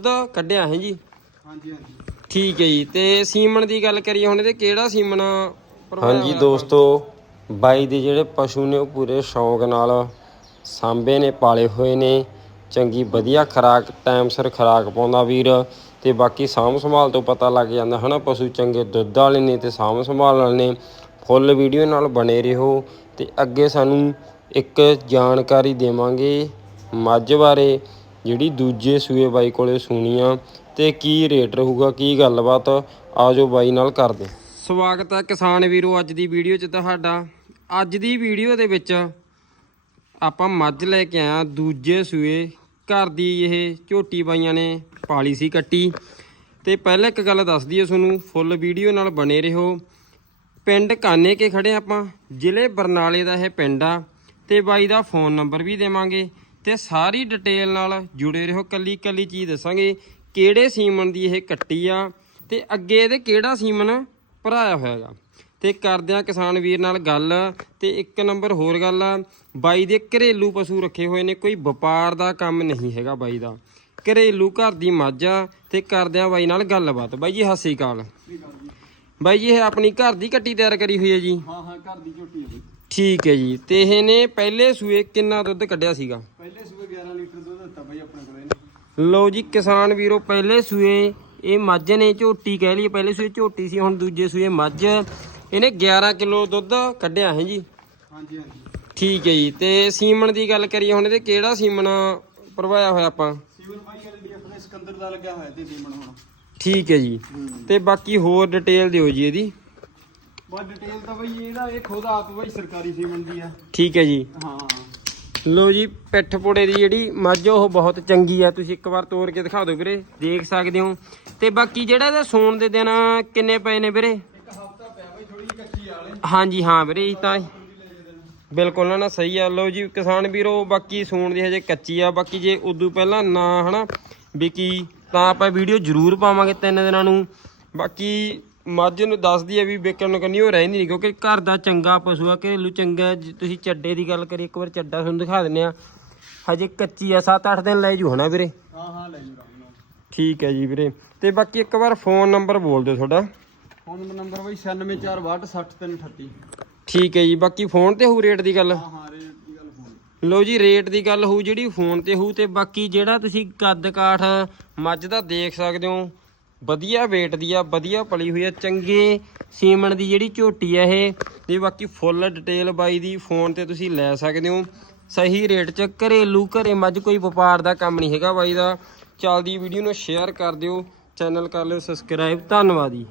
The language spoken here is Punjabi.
ਦੁੱਧ ਕੱਢਿਆ ਹੈ ਜੀ। ਹਾਂਜੀ ਹਾਂਜੀ। ਠੀਕ ਹੈ ਜੀ। ਤੇ ਸੀਮਨ ਦੀ ਗੱਲ ਕਰੀਏ ਹੁਣ ਇਹਦੇ ਕਿਹੜਾ ਸੀਮਨ ਹਾਂਜੀ? ਦੋਸਤੋ ਬਾਈ ਦੇ ਜਿਹੜੇ ਪਸ਼ੂ ਨੇ ਉਹ ਪੂਰੇ ਸ਼ੌਂਕ ਨਾਲ ਸਾਂਭੇ ਨੇ ਪਾਲੇ ਹੋਏ ਨੇ। ਚੰਗੀ ਵਧੀਆ ਖਰਾਕ ਟਾਈਮ ਸਿਰ ਖਰਾਕ ਪਾਉਂਦਾ ਵੀਰ। ਤੇ ਬਾਕੀ ਸਾਂਭ ਸੰਭਾਲ ਤੋਂ ਪਤਾ ਲੱਗ ਜਾਂਦਾ ਹਨਾ ਪਸ਼ੂ ਚੰਗੇ ਦੁੱਧ ਵਾਲੇ ਨੇ ਤੇ ਸਾਂਭ ਸੰਭਾਲ ਵਾਲੇ ਨੇ। ਫੁੱਲ ਵੀਡੀਓ ਨਾਲ ਬਣੇ ਰਹੋ ਤੇ ਅੱਗੇ ਸਾਨੂੰ ਇੱਕ ਜਾਣਕਾਰੀ ਦੇਵਾਂਗੇ ਮੱਝ ਬਾਰੇ। ਜਿਹੜੀ ਦੂਜੇ ਸੂਏ ਬਾਈ ਕੋਲੇ ਸੁਣੀ ਆ, ਤੇ ਕੀ ਰੇਟ ਰਹੂਗਾ, ਕੀ ਗੱਲਬਾਤ, ਆਜੋ ਬਾਈ ਨਾਲ ਕਰਦੇ ਸਵਾਗਤ ਹੈ ਕਿਸਾਨ ਵੀਰੋ, ਅੱਜ ਦੀ ਵੀਡੀਓ 'ਚ ਤੁਹਾਡਾ। ਅੱਜ ਦੀ ਵੀਡੀਓ ਦੇ ਵਿੱਚ ਆਪਾਂ ਮੱਝ ਲੈ ਕੇ ਆਇਆ ਦੂਜੇ ਸੂਏ। ਘਰ ਦੀ ਇਹ ਝੋਟੀ ਬਾਈਆਂ ਨੇ ਪਾਲੀ ਸੀ ਕੱਟੀ। ਤੇ ਪਹਿਲਾਂ ਇੱਕ ਗੱਲ ਦੱਸ ਦਈਏ ਤੁਹਾਨੂੰ, ਫੁੱਲ ਵੀਡੀਓ ਨਾਲ ਬਣੇ ਰਹੋ। ਪਿੰਡ ਕਾਨੇ ਕੇ ਖੜੇ ਆਪਾਂ, ਜ਼ਿਲ੍ਹੇ ਬਰਨਾਲੇ ਦਾ ਇਹ ਪਿੰਡ ਆ। ਤੇ ਬਾਈ ਦਾ ਫੋਨ ਨੰਬਰ ਵੀ ਦੇਵਾਂਗੇ। ਤੇ ਸਾਰੀ ਡਿਟੇਲ ਨਾਲ ਜੁੜੇ ਰਹੋ, ਕੱਲੀ ਕੱਲੀ ਚੀਜ਼ ਦੱਸਾਂਗੇ ਕਿਹੜੇ ਸੀਮਨ ਦੀ ਇਹ ਕੱਟੀ ਆ ਤੇ ਅੱਗੇ ਇਹਦੇ ਕਿਹੜਾ ਸੀਮਨ ਭਰਾਇਆ ਹੋਇਆਗਾ। ਤੇ ਕਰਦੇ ਆ ਕਿਸਾਨ ਵੀਰ ਨਾਲ ਗੱਲ ਤੇ ਇੱਕ ਨੰਬਰ ਹੋਰ ਗੱਲ ਆ, ਬਾਈ ਦੇ ਘਰੇਲੂ ਪਸ਼ੂ ਰੱਖੇ ਹੋਏ ਨੇ, ਕੋਈ ਵਪਾਰ ਦਾ ਕੰਮ ਨਹੀਂ ਹੈਗਾ ਬਾਈ ਦਾ। ਘਰੇਲੂ ਘਰ ਦੀ ਮੱਝ ਆ ਤੇ ਕਰਦੇ ਆ ਬਾਈ ਨਾਲ ਗੱਲਬਾਤ। ਬਾਈ ਜੀ, ਸਤਿ ਸ਼੍ਰੀ ਅਕਾਲ। ਬਾਈ ਜੀ, ਇਹ ਆਪਣੀ ਘਰ ਦੀ ਕੱਟੀ ਤਿਆਰ ਕਰੀ ਹੋਈ ਹੈ ਜੀ? ਹਾਂ ਹਾਂ, ਘਰ ਦੀ ਝੋਟੀ ਹੈ ਠੀਕ ਹੈ ਜੀ। ਤੇ ਇਹ ਨੇ ਪਹਿਲੇ ਸੂਏ ਕਿੰਨਾ ਦੁੱਧ ਕੱਢਿਆ ਸੀਗਾ? ਪਹਿਲੇ ਸੂਏ 11 ਲੀਟਰ ਦੁੱਧ ਦਿੱਤਾ ਬਈ ਆਪਣੇ ਕੋਲੇ ਇਹਨੇ। ਲਓ ਜੀ ਕਿਸਾਨ ਵੀਰੋ ਪਹਿਲੇ ਸੂਏ ਇਹ ਮੱਝ ਨੇ ਝੋਟੀ ਕਹਿ ਲਈ ਪਹਿਲੇ ਸੂਏ ਝੋਟੀ ਸੀ ਹੁਣ ਦੂਜੇ ਸੂਏ ਮੱਝ। ਇਹਨੇ 11 ਕਿਲੋ ਦੁੱਧ ਕੱਢਿਆ ਹੈ ਜੀ। ਹਾਂਜੀ ਹਾਂਜੀ। ਠੀਕ ਹੈ ਜੀ। ਤੇ ਸੀਮਨ ਦੀ ਗੱਲ ਕਰੀਏ ਹੁਣ ਇਹਦੇ ਕਿਹੜਾ ਸੀਮਨ ਭਰਵਾਇਆ ਹੋਇਆ ਆਪਾਂ? ਸੀਵਰ ਬਾਈ ਵਾਲੇ ਦੀ ਆਪਣੇ ਸਿਕੰਦਰ ਦਾ ਲੱਗਿਆ ਹੋਇਆ ਤੇ ਸੀਮਨ ਹੁਣ। ਠੀਕ ਹੈ ਜੀ। ਤੇ ਬਾਕੀ ਹੋਰ ਡਿਟੇਲ ਦਿਓ ਜੀ ਇਹਦੀ। ਬਸ ਡਿਟੇਲ ਤਾਂ ਬਈ ਇਹਦਾ ਇਹ ਖੁਦ ਆਪ ਬਈ ਸਰਕਾਰੀ ਸੀਮਨ ਦੀ ਆ। ਠੀਕ ਹੈ ਜੀ। ਹਾਂ। ਲੋ ਜੀ ਪਿੱਠ ਪੁੜੇ ਦੀ ਜਿਹੜੀ ਮੱਝ ਉਹ ਬਹੁਤ ਚੰਗੀ ਆ। ਤੁਸੀਂ ਇੱਕ ਵਾਰ ਤੋੜ ਕੇ ਦਿਖਾ ਦਿਓ ਵੀਰੇ ਦੇਖ ਸਕਦੇ ਹੋ। ਤੇ ਬਾਕੀ ਜਿਹੜਾ ਇਹਦਾ ਸੂਣ ਦੇ ਦਿਨ ਕਿੰਨੇ ਪਏ ਨੇ ਵੀਰੇ? ਇੱਕ ਹਫਤਾ ਪਿਆ ਬਈ ਥੋੜੀ ਜਿਹੀ ਕੱਚੀ ਆਲੇ ਹਾਂਜੀ ਹਾਂ ਵੀਰੇ ਇਹ ਤਾਂ ਬਿਲਕੁਲ ਨਾ ਨਾ ਸਹੀ ਆ। ਲੋ ਜੀ ਕਿਸਾਨ ਵੀਰੋ ਬਾਕੀ ਸੂਣ ਦੀ ਹਜੇ ਕੱਚੀ ਆ। ਬਾਕੀ ਜੇ ਉਦੋਂ ਪਹਿਲਾਂ ਨਾ ਹਨਾ ਵਿਕੀ ਤਾਂ ਆਪਾਂ ਵੀਡੀਓ ਜ਼ਰੂਰ ਪਾਵਾਂਗੇ ਤਿੰਨ ਦਿਨਾਂ ਨੂੰ। ਬਾਕੀ ਮੱਝ ਨੂੰ ਦੱਸਦੀ ਆ ਵੀ ਵਿਕਣ ਨੂੰ ਕੰਨੀ ਉਹ ਰਹਿੰਦੀ ਨਹੀਂ ਕਿਉਂਕਿ ਘਰ ਦਾ ਚੰਗਾ ਪਸ਼ੂ ਆ ਘਰੇਲੂ ਚੰਗਾ ਜੇ ਤੁਸੀਂ ਚੱਡੇ ਦੀ ਗੱਲ ਕਰੀ ਇੱਕ ਵਾਰ ਚੱਡਾ ਤੁਹਾਨੂੰ ਦਿਖਾ ਦਿੰਨੇ ਆ ਹਜੇ ਕੱਚੀ ਆ 7-8 ਦਿਨ ਲੈ ਜੂ ਹਨਾ ਵੀਰੇ। ਹਾਂ ਹਾਂ ਲੈ ਜੂ ਠੀਕ ਹੈ ਜੀ ਵੀਰੇ। ਤੇ ਬਾਕੀ ਇੱਕ ਵਾਰ ਫੋਨ ਨੰਬਰ ਬੋਲ ਦਿਓ ਤੁਹਾਡਾ। ਫੋਨ ਨੰਬਰ ਬਈ 96462638 ਠੀਕ ਹੈ ਜੀ ਬਾਕੀ ਫੋਨ ਤੇ ਹੋਊ ਰੇਟ ਦੀ ਗੱਲ? ਹਾਂ ਹਾਂ ਰੇਟ ਦੀ ਗੱਲ ਫੋਨ ਲੋ ਜੀ ਰੇਟ ਦੀ ਗੱਲ ਹੋਊ ਜਿਹੜੀ ਫੋਨ ਤੇ ਹੋਊ। ਤੇ ਬਾਕੀ ਜਿਹੜਾ ਤੁਸੀਂ ਕੱਦ ਕਾਠ ਮੱਝ ਦਾ ਦੇਖ ਸਕਦੇ ਹੋ ਵਧੀਆ weight ਦੀ ਆ, ਵਧੀਆ ਪਲੀ ਹੋਈ ਆ, ਚੰਗੇ ਸੀਮਨ ਦੀ ਜਿਹੜੀ ਝੋਟੀ ਆ ਇਹ। ਤੇ ਬਾਕੀ ਫੁੱਲ ਡਿਟੇਲ ਬਾਈ ਦੀ ਫੋਨ ਤੇ ਤੁਸੀਂ ਲੈ ਸਕਦੇ ਹੋ। ਸਹੀ ਰੇਟ 'ਚ ਘਰੇਲੂ ਘਰੇ ਮੱਝ ਕੋਈ ਵਪਾਰ ਦਾ ਕੰਮ ਨਹੀਂ ਹੈਗਾ ਬਾਈ ਦਾ। ਚੱਲਦੀ ਵੀਡੀਓ ਨੂੰ ਸ਼ੇਅਰ ਕਰ ਦਿਓ ਚੈਨਲ ਕਰ ਲਿਓ ਸਬਸਕ੍ਰਾਈਬ ਧੰਨਵਾਦ ਜੀ।